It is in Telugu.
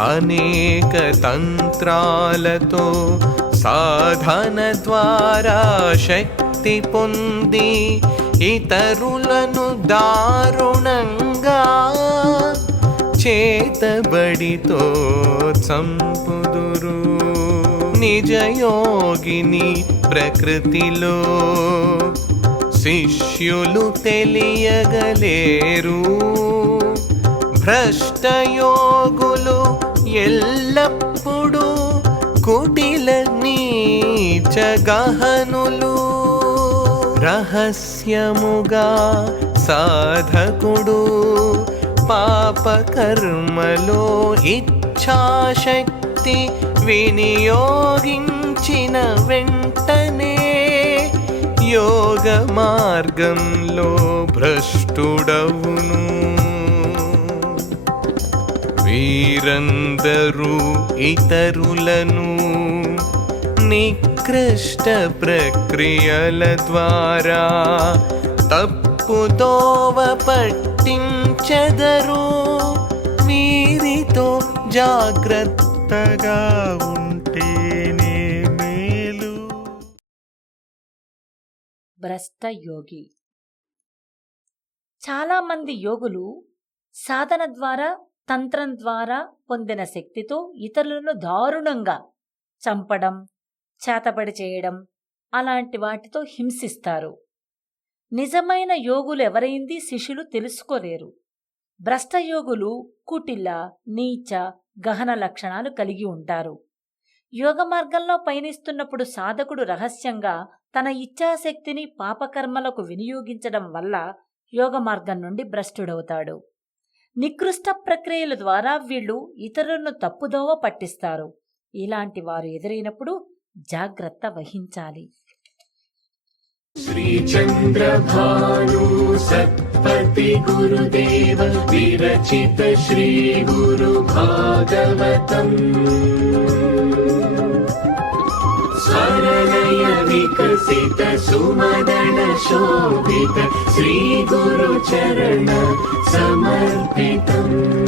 అనేక తంత్రాలతో సాధన ద్వారా శక్తి పొంది ఇతరులను దారుణంగా చేతబడితో చంపుదురు. నిజయోగిని ప్రకృతిలో శిష్యులు తెలియగలేరు. భ్రష్టయోగులు ఎల్లప్పుడూ కుటిల నీచ గహనులు. రహస్యముగా సాధకుడు పాపకర్మలో ఇచ్ఛాశక్తి వినియోగించిన వెంటనే యోగ మార్గంలో భ్రష్టుడవును. వీరందరూ ఇతరులను నికృష్ట ప్రక్రియల ద్వారా తప్పుదోవ పట్టించెదరు. వీరితో జాగ్రత్తగా ఉంటేనే మేలు. భ్రష్ట యోగి. చాలామంది యోగులు సాధన ద్వారా, తంత్రం ద్వారా పొందిన శక్తితో ఇతరులను దారుణంగా చంపడం, చేతబడి చేయడం అలాంటి వాటితో హింసిస్తారు. నిజమైన యోగులు ఎవరైంది శిష్యులు తెలుసుకోలేరు. భ్రష్టయోగులు కుటిల, నీచ, గహన లక్షణాలు కలిగి ఉంటారు. యోగ మార్గంలో పయనిస్తున్నప్పుడు సాధకుడు రహస్యంగా తన ఇచ్ఛాశక్తిని పాపకర్మలకు వినియోగించడం వల్ల యోగ మార్గం నుండి భ్రష్టుడవుతాడు. నికృష్ట ప్రక్రియల ద్వారా వీళ్ళు ఇతరులను తప్పుదోవ పట్టిస్తారు. ఇలాంటి వారు ఎదురైనప్పుడు జాగ్రత్త వహించాలి. శ్రీ చంద్రభాను సత్పతి గురుదేవ విరచిత శ్రీ గురు భాగవతం. స్వరలయ వికసిత సుమదన శోభిత శ్రీ గురు చరణ సమర్పితం.